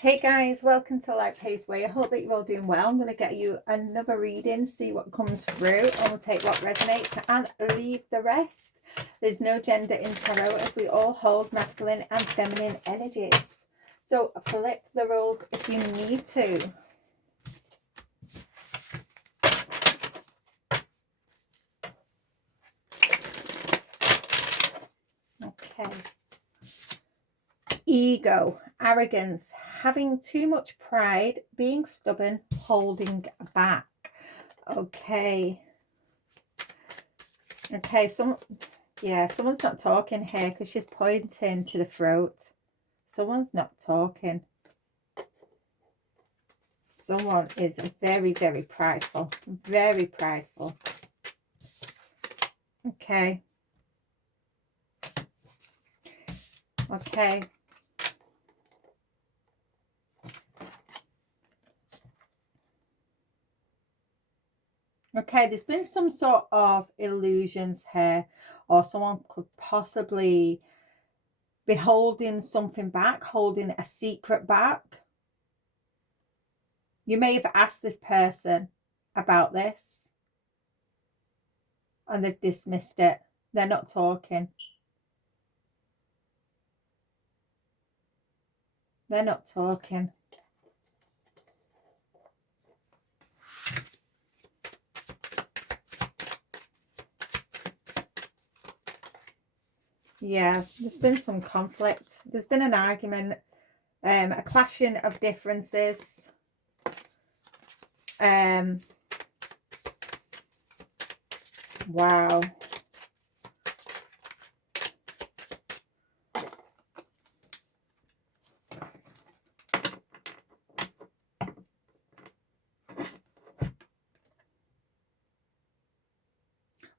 Hey guys, welcome to Light Pace Way. I hope that you're all doing well. I'm going to get you another reading, see what comes through, and we'll take what resonates and leave the rest. There's no gender in tarot as we all hold masculine and feminine energies. So flip the roles if you need to. Okay. Ego, arrogance, having too much pride, being stubborn, holding back. Okay, someone's not talking here because she's pointing to the throat. Someone's not talking. Someone is very, very prideful. Very prideful. Okay. Okay. Okay, there's been some sort of illusions here, or someone could possibly be holding something back, holding a secret back. You may have asked this person about this and they've dismissed it. They're not talking. They're not talking. Yeah, there's been some conflict. There's been an argument, a clashing of differences. Wow.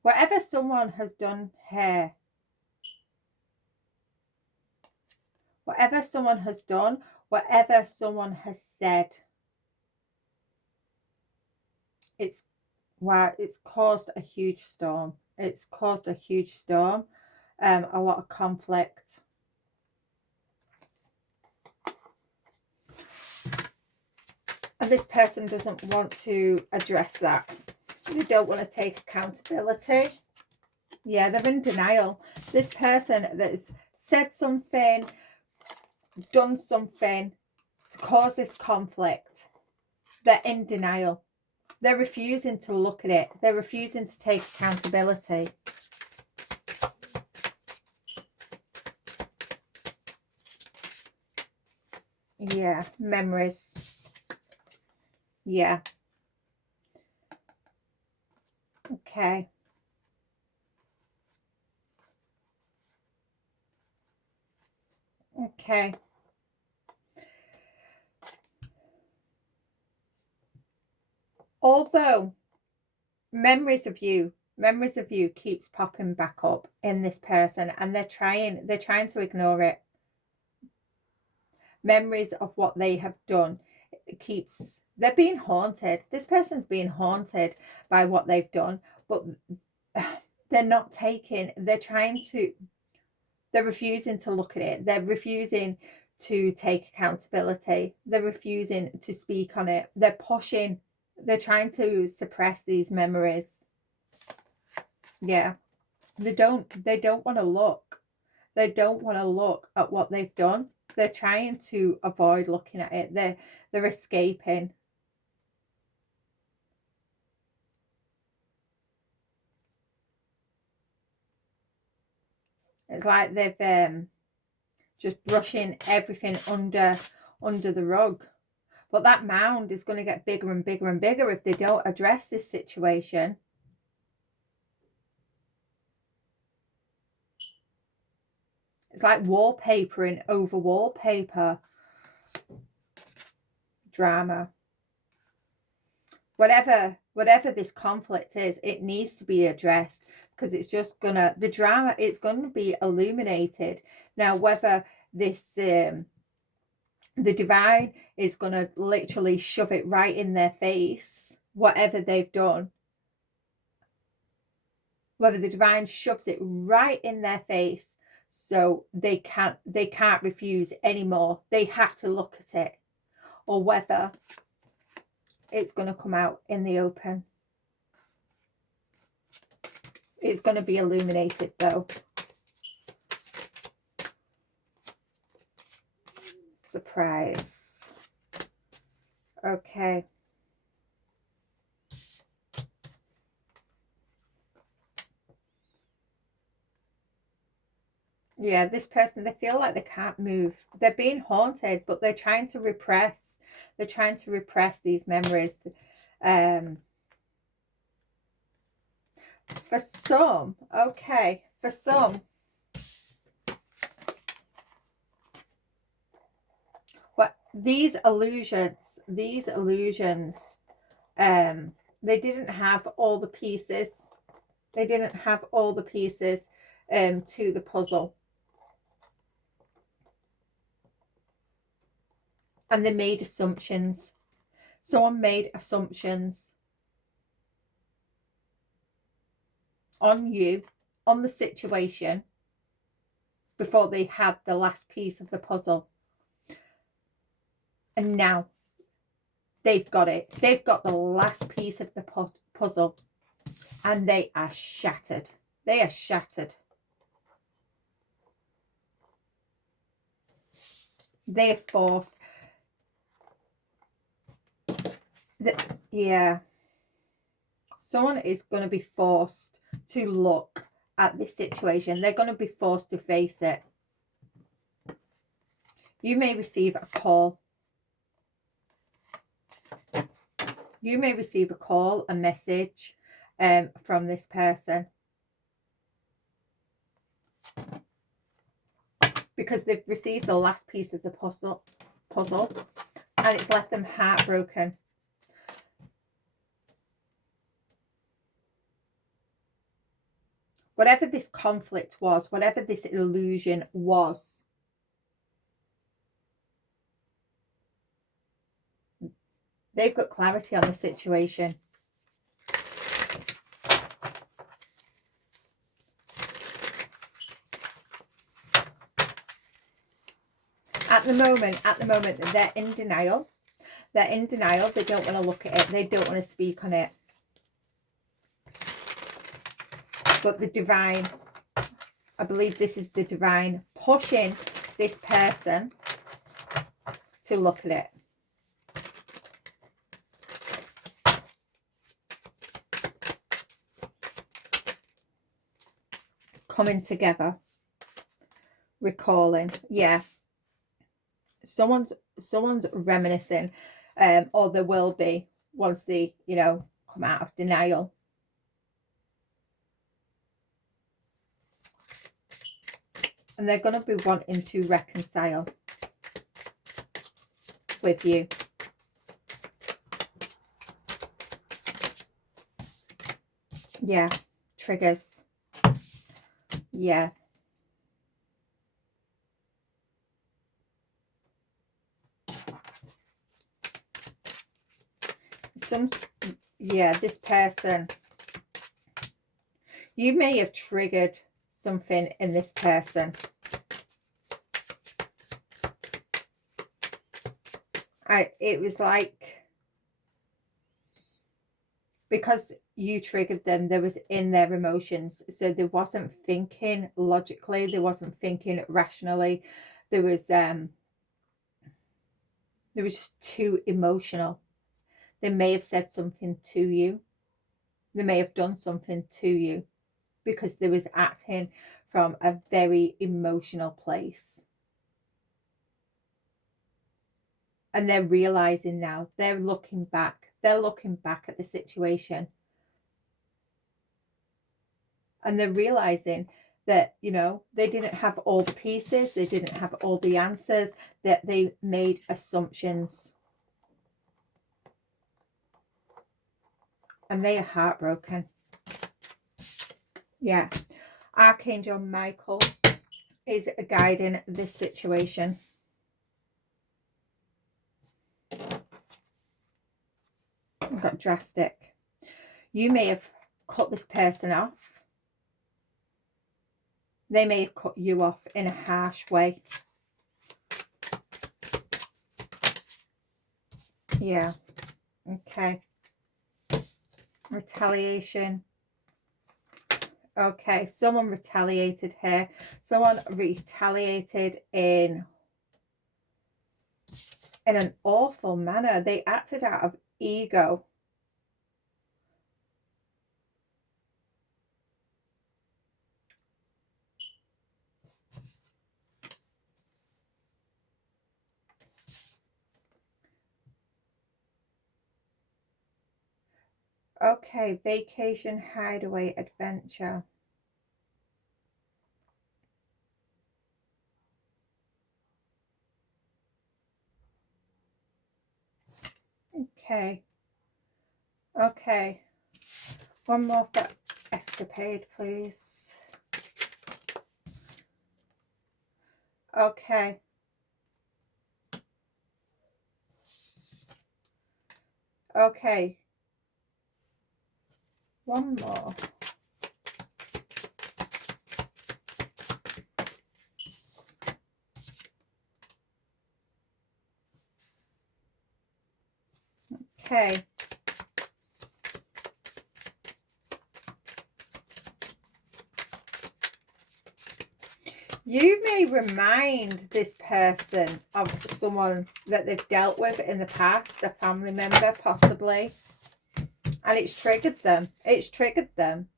Whatever someone has done here, whatever someone has done, whatever someone has said, it's caused a huge storm. It's caused a huge storm, a lot of conflict. And this person doesn't want to address that. They don't want to take accountability. Yeah, they're in denial. This person that's said something, done something to cause this conflict, they're in denial. They're refusing to look at it. They're refusing to take accountability. Yeah, memories. Yeah. Okay. Okay. Although memories of you keeps popping back up in this person, and they're trying to ignore it. Memories of what they have done they're being haunted. This person's being haunted by what they've done, but they're not taking, they're refusing to look at it. They're refusing to take accountability. They're refusing to speak on it. They're trying to suppress these memories. Yeah. They don't want to look. They don't want to look at what they've done. They're trying to avoid looking at it. They're escaping. It's like they've just brushing everything under the rug. But that mound is going to get bigger and bigger and bigger if they don't address this situation. It's like wallpapering over wallpaper. Drama. Whatever this conflict is, it needs to be addressed, because it's just gonna, the drama, it's going to be illuminated. Now, whether this the divine is going to literally shove it right in their face, whatever they've done, whether the divine shoves it right in their face, so they can't refuse anymore. They have to look at it. or whether it's going to come out in the open. It's going to be illuminated though. Surprise. Okay. Yeah, this person, they feel like they can't move. They're being haunted, but they're trying to repress. They're trying to repress these memories. For some, okay, for some, but these illusions, they didn't have all the pieces. They didn't have all the pieces to the puzzle. And they made assumptions. Someone made assumptions on you, on the situation, before they had the last piece of the puzzle. And now they've got it. They've got the last piece of the puzzle. And they are shattered. They are shattered. They are forced. Yeah. Someone is going to be forced to look at this situation. They're going to be forced to face it. You may receive a call. You may receive a call, a message from this person. Because they've received the last piece of the puzzle and it's left them heartbroken. Whatever this conflict was, whatever this illusion was, they've got clarity on the situation. At the moment, they're in denial. They're in denial. They don't want to look at it. They don't want to speak on it. But the divine, I believe this is the divine pushing this person to look at it. Coming together. Recalling. Yeah. Someone's reminiscing, or there will be once they, come out of denial. And they're going to be wanting to reconcile with you. Yeah, triggers. Yeah. This person, you may have triggered something in this person. It was like, because you triggered them, there was in their emotions, so they wasn't thinking logically, they wasn't thinking rationally, there was just too emotional. They may have said something to you, they may have done something to you, because they was acting from a very emotional place. And they're realizing now, they're looking back at the situation. And they're realizing that, they didn't have all the pieces, they didn't have all the answers, that they made assumptions. And they are heartbroken. Yeah. Archangel Michael is guiding this situation. I've got drastic. You may have cut this person off. They may have cut you off in a harsh way. Yeah. Okay. Retaliation. Okay. Someone retaliated here. Someone retaliated in an awful manner. They acted out of ego. Okay, vacation, hideaway, adventure. Okay. Okay. One more for escapade, please. Okay. Okay. One more. Okay. You may remind this person of someone that they've dealt with in the past, a family member possibly, and it's triggered them. It's triggered them.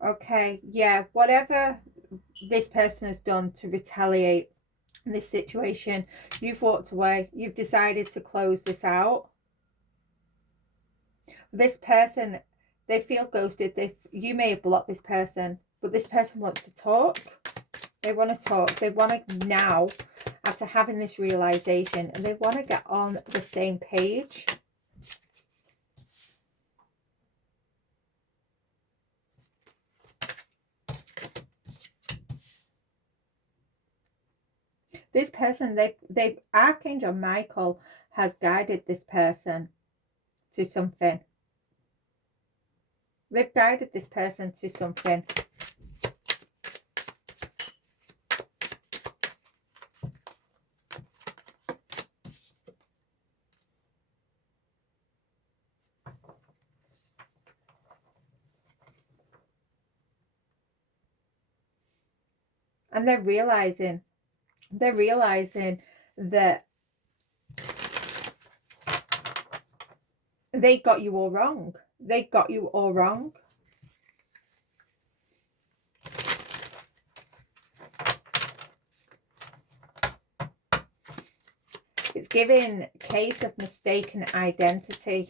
Okay, yeah, whatever this person has done to retaliate in this situation, you've walked away. You've decided to close this out. This person, they feel ghosted. You may have blocked this person, but this person wants to talk. They want to talk. They want to now, after having this realization, and they want to get on the same page. This person, they've Archangel Michael has guided this person to something. They've guided this person to something. And they're realizing that they got you all wrong. They got you all wrong. It's giving case of mistaken identity.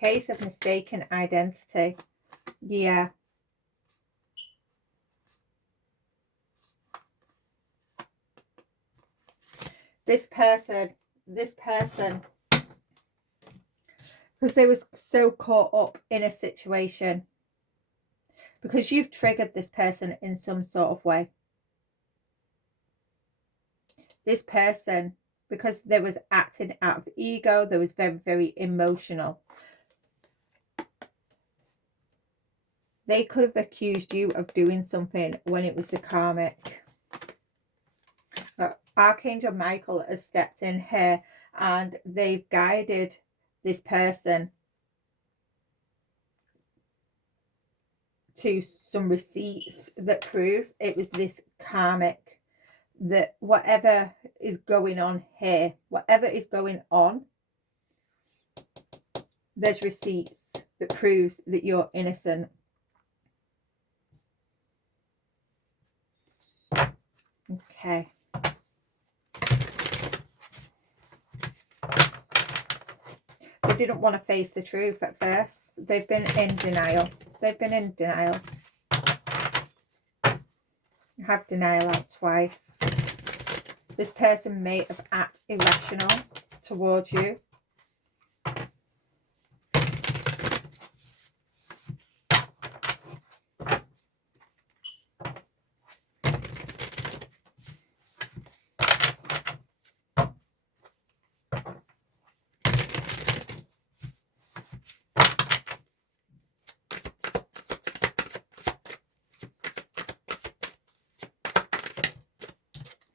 Case of mistaken identity. Yeah. This person, because they were so caught up in a situation, because you've triggered this person in some sort of way. This person, because there was acting out of ego, there was very, very emotional. They could have accused you of doing something when it was the karmic. But Archangel Michael has stepped in here and they've guided this person to some receipts that proves it was this karmic, that whatever is going on here, whatever is going on, there's receipts that proves that you're innocent. Okay. They didn't want to face the truth at first. They've been in denial. They've been in denial. Have denial out twice. This person may have acted irrational towards you.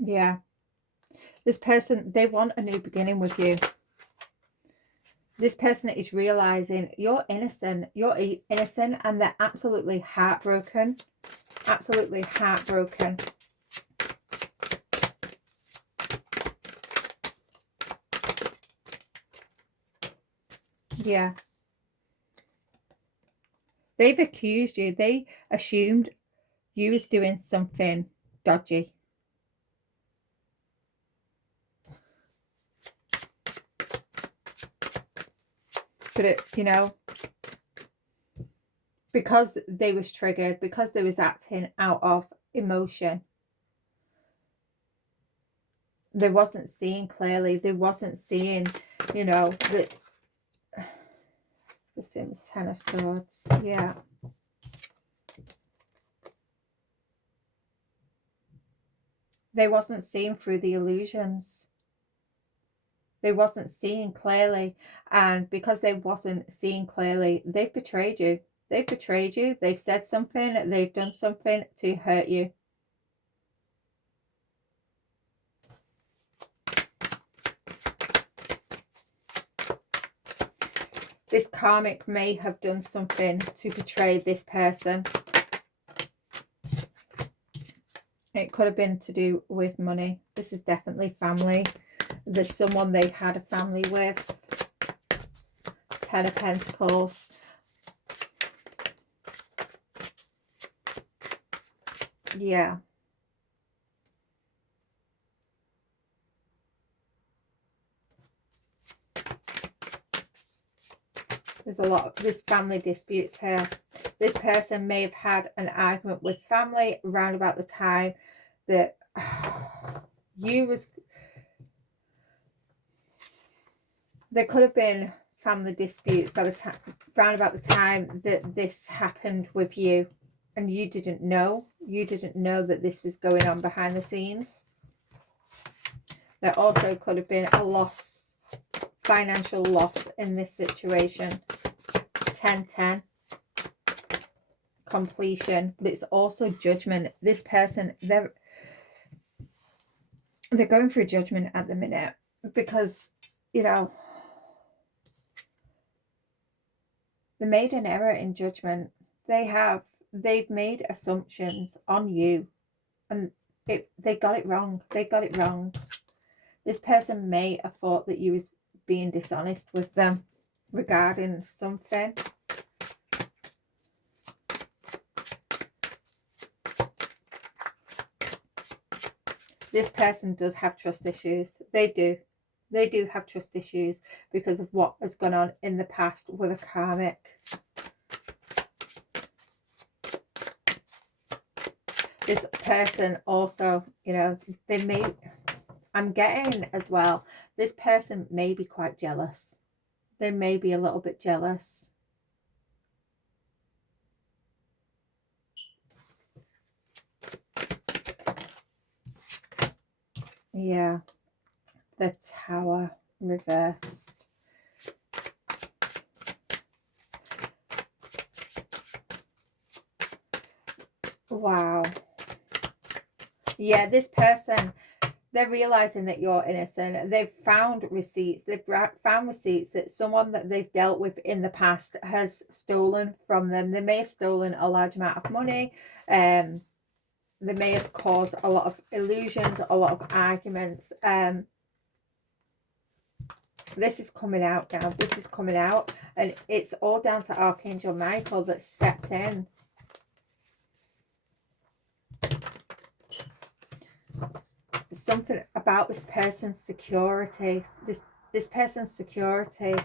Yeah. This person, they want a new beginning with you. This person is realizing you're innocent. You're innocent, and they're absolutely heartbroken. Absolutely heartbroken. Yeah. They've accused you. They assumed you was doing something dodgy. But it, you know, because they was triggered, because they was acting out of emotion, they wasn't seeing clearly. They wasn't seeing, you know, that the same 10 of Swords. Yeah. They wasn't seeing through the illusions. They wasn't seeing clearly. And because they wasn't seeing clearly, they've betrayed you. They've betrayed you. They've said something. They've done something to hurt you. This karmic may have done something to betray this person. It could have been to do with money. This is definitely family. There's someone they had a family with. 10 of Pentacles. Yeah. There's a lot of this family disputes here. This person may have had an argument with family around about the time that you was... There could have been family disputes by the time, around about the time that this happened with you, and you didn't know. You didn't know that this was going on behind the scenes. There also could have been a loss, financial loss in this situation. 10-10. Completion, but it's also judgment. This person, they're going through judgment at the minute because, you know, they made an error in judgment. They've made assumptions on you, and they got it wrong. They got it wrong. This person may have thought that you was being dishonest with them regarding something. This person does have trust issues. They do. They do have trust issues because of what has gone on in the past with a karmic. This person also, you know, they may... I'm getting as well, this person may be quite jealous. They may be a little bit jealous. Yeah. The Tower reversed. Wow. Yeah, this person, they're realizing that you're innocent. They've found receipts. They've found receipts that someone that they've dealt with in the past has stolen from them. They may have stolen a large amount of money. They may have caused a lot of illusions, a lot of arguments. This is coming out now. This is coming out. And it's all down to Archangel Michael that stepped in. Something about this person's security. This person's security.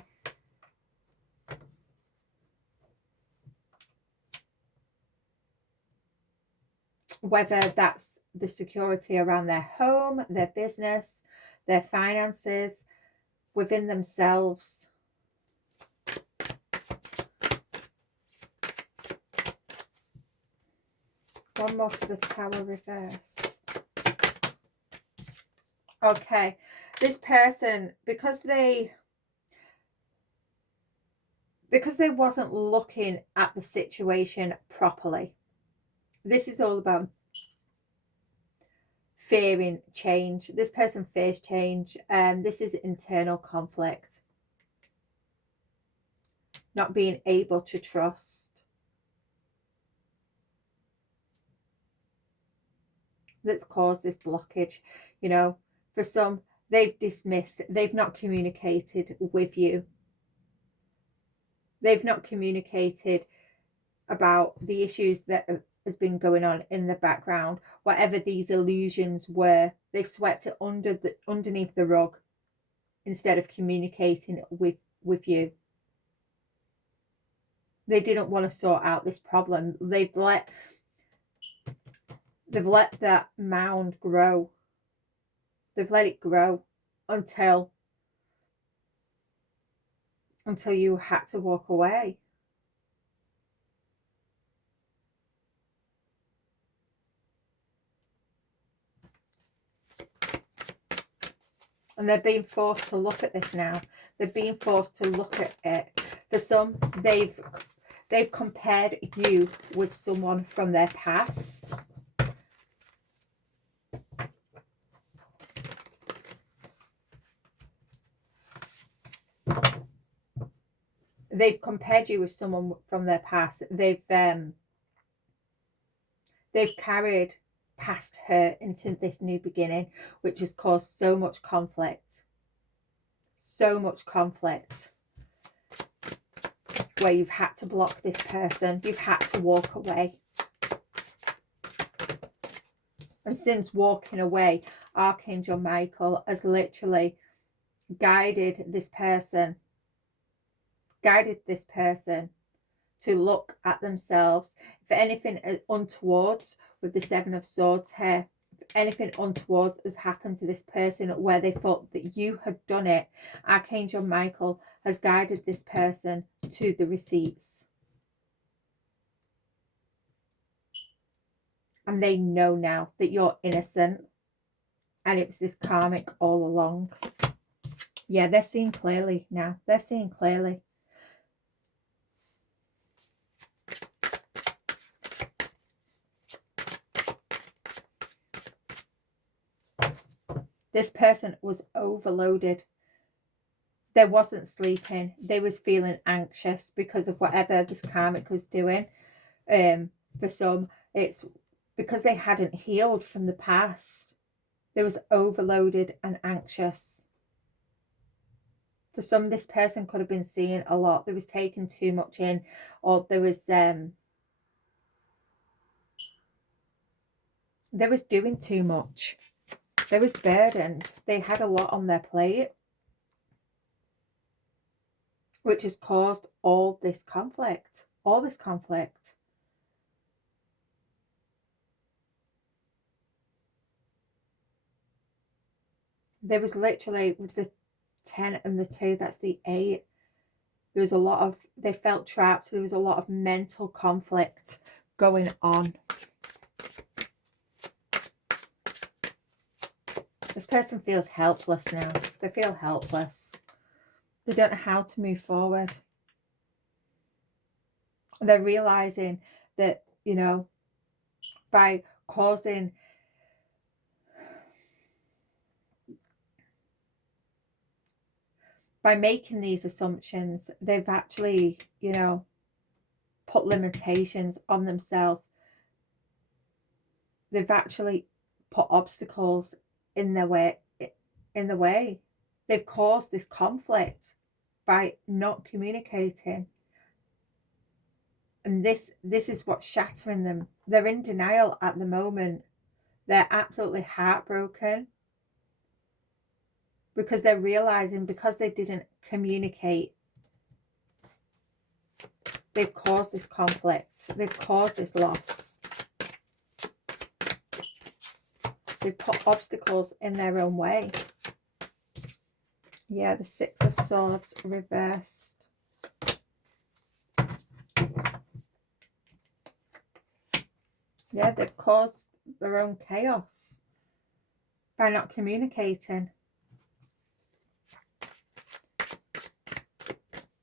Whether that's the security around their home, their business, their finances, within themselves. One more for the Tower reversed. Okay, this person, because they wasn't looking at the situation properly. This is all about fearing change. This person fears change. This is internal conflict. Not being able to trust. That's caused this blockage. You know, for some, they've dismissed, they've not communicated with you. They've not communicated about the issues that has been going on in the background. Whatever these illusions were, they've swept it underneath the rug instead of communicating with you. They didn't want to sort out this problem. They've let that mound grow. They've let it grow until you had to walk away. And they're being forced to look at this now. They're being forced to look at it. For some, they've compared you with someone from their past. They've compared you with someone from their past. They've carried past hurt into this new beginning, which has caused so much conflict. So much conflict. Where you've had to block this person. You've had to walk away. And since walking away, Archangel Michael has literally guided this person to look at themselves. If anything untowards, with the Seven of Swords here, if anything untoward has happened to this person where they thought that you had done it, Archangel Michael has guided this person to the receipts. And they know now that you're innocent. And it was this karmic all along. Yeah, they're seeing clearly now. They're seeing clearly. This person was overloaded. They wasn't sleeping. They was feeling anxious because of whatever this karmic was doing. For some, it's because they hadn't healed from the past. They was overloaded and anxious. For some, this person could have been seeing a lot. They was taking too much in, or there was doing too much. They was burdened. They had a lot on their plate, which has caused all this conflict. All this conflict. There was literally, with the 10 and the 2, that's the 8. There was a lot of, they felt trapped. There was a lot of mental conflict going on. This person feels helpless now. They feel helpless. They don't know how to move forward. They're realizing that, you know, by making these assumptions, they've actually, you know, put limitations on themselves. They've actually put obstacles in their way. They've caused this conflict by not communicating. And this is what's shattering them. They're in denial at the moment. They're absolutely heartbroken because they're realizing, because they didn't communicate, they've caused this conflict. They've caused this loss. They've put obstacles in their own way. Yeah, the 6 of Swords reversed. Yeah, they've caused their own chaos by not communicating.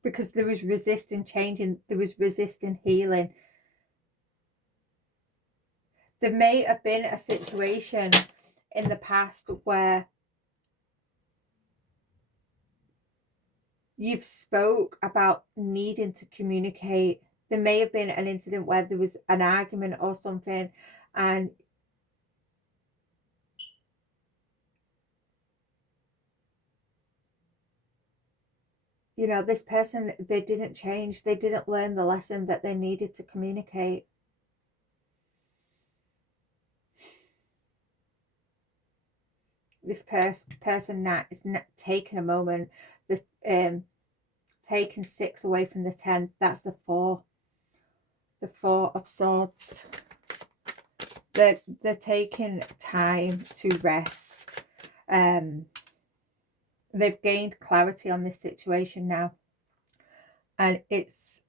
Because there was resisting changing, there was resisting healing. There may have been a situation in the past where you've spoke about needing to communicate. There may have been an incident where there was an argument or something, and you know, this person, they didn't change. They didn't learn the lesson that they needed to communicate. This person now is not taking a moment. The taking 6 away from the 10. That's the 4. The 4 of Swords. They're taking time to rest. They've gained clarity on this situation now, and it's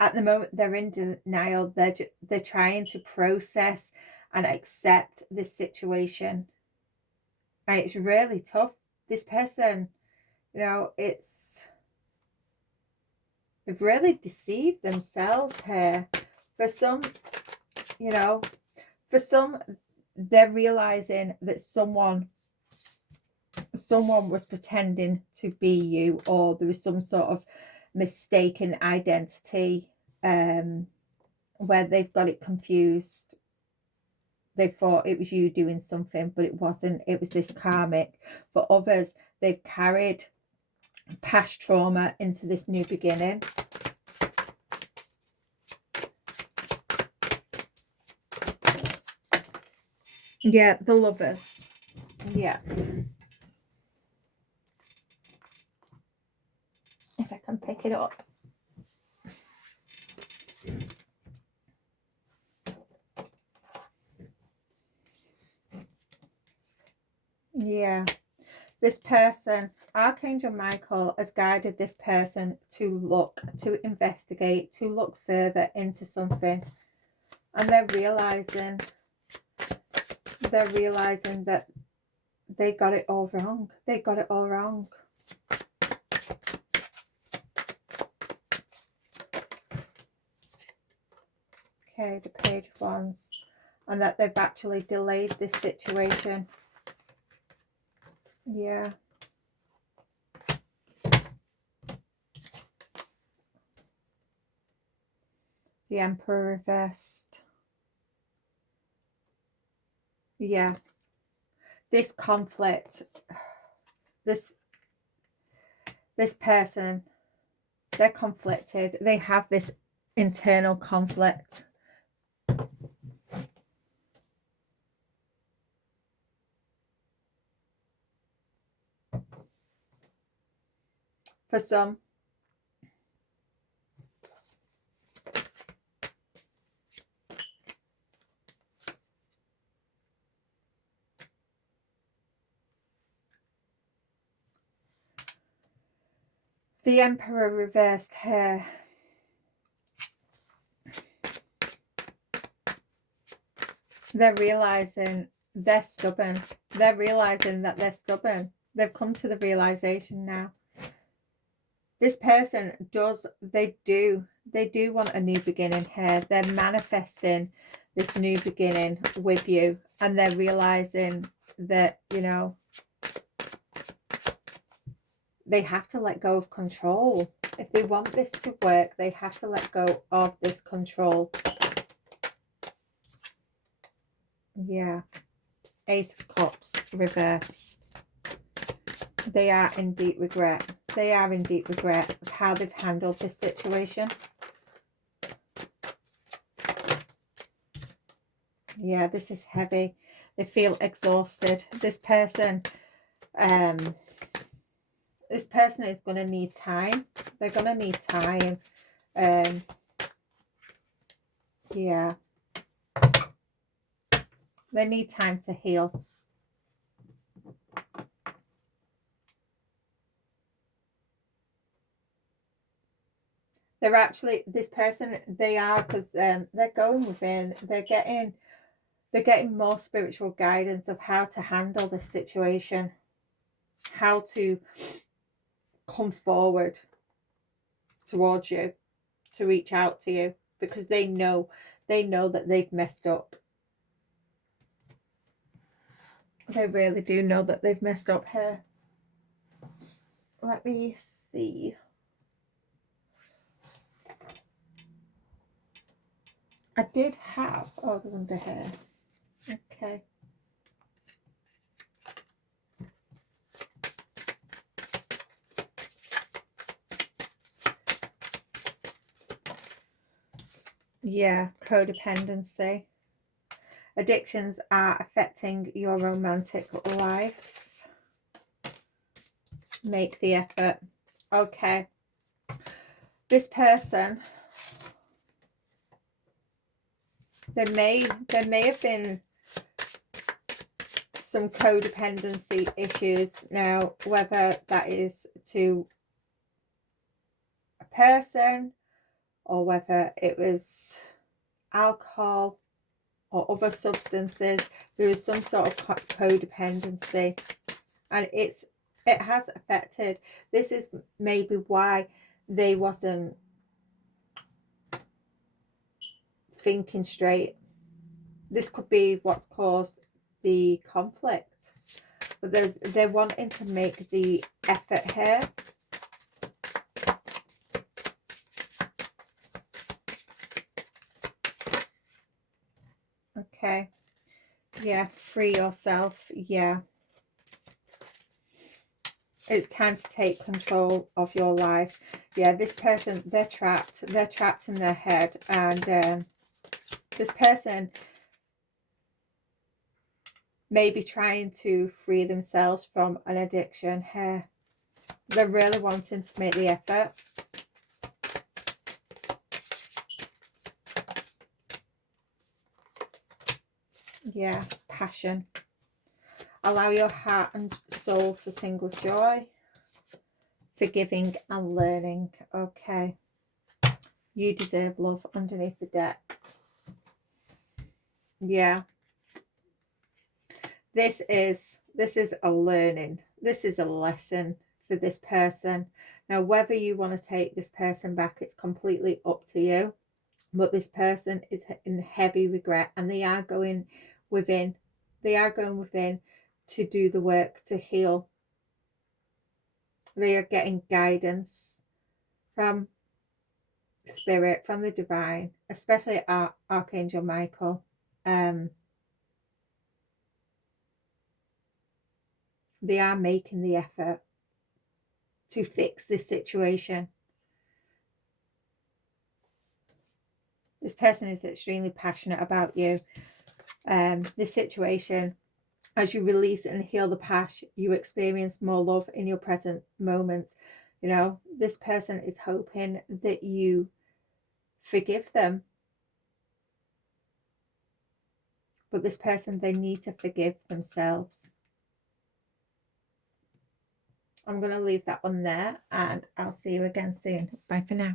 at the moment they're in denial. They're trying to process and accept this situation, and it's really tough. This person, you know, they've really deceived themselves here. For some, you know, for some, they're realizing that someone was pretending to be you, or there was some sort of mistaken identity, where they've got it confused. They thought it was you doing something, but it wasn't. It was this karmic. For others, they've carried past trauma into this new beginning. Yeah, the Lovers. Yeah. If I can pick it up. Yeah. This person, Archangel Michael, has guided this person to investigate, to look further into something. And they're realizing that they got it all wrong. They got it all wrong. Okay, the Page of Wands. And that they've actually delayed this situation. Yeah. The Emperor reversed. Yeah. This conflict, this person, they're conflicted. They have this internal conflict. For some, the Emperor reversed here. They're realizing they're stubborn. They're realizing that they're stubborn. They've come to the realization now. This person they do want a new beginning here. They're manifesting this new beginning with you, and they're realizing that, you know, they have to let go of control. If they want this to work, they have to let go of this control. Yeah. 8 of Cups reversed. They are in deep regret. They are in deep regret of how they've handled this situation. Yeah, this is heavy. They feel exhausted. This person is going to need time. They're going to need time. Yeah. They need time to heal. They're actually, this person, they are, because they're going within. They're getting more spiritual guidance of how to handle this situation, how to come forward towards you, to reach out to you, because they know that they've messed up. They really do know that they've messed up here. Let me see. I did have, oh, they're under here. Okay. Yeah, codependency. Addictions are affecting your romantic life. Make the effort. Okay. This person, there may have been some codependency issues. Now, whether that is to a person or whether it was alcohol or other substances, there is some sort of codependency, and it has affected. This is maybe why they wasn't thinking straight. This could be what's caused the conflict, but they're wanting to make the effort here. Okay. Yeah, free yourself. Yeah. It's time to take control of your life. Yeah, this person, they're trapped. They're trapped in their head. And this person may be trying to free themselves from an addiction here. They're really wanting to make the effort. Yeah, passion. Allow your heart and soul to sing with joy. Forgiving and learning. Okay. You deserve love underneath the deck. Yeah. This is a learning. This is a lesson for this person. Now, whether you want to take this person back, it's completely up to you. But this person is in heavy regret, and they are going within. They are going within to do the work to heal. They are getting guidance from spirit, from the divine, especially Archangel Michael. They are making the effort to fix this situation. This person is extremely passionate about you. This situation, as you release and heal the past, you experience more love in your present moments. You know, this person is hoping that you forgive them. But this person, they need to forgive themselves. I'm going to leave that one there, and I'll see you again soon. Bye for now.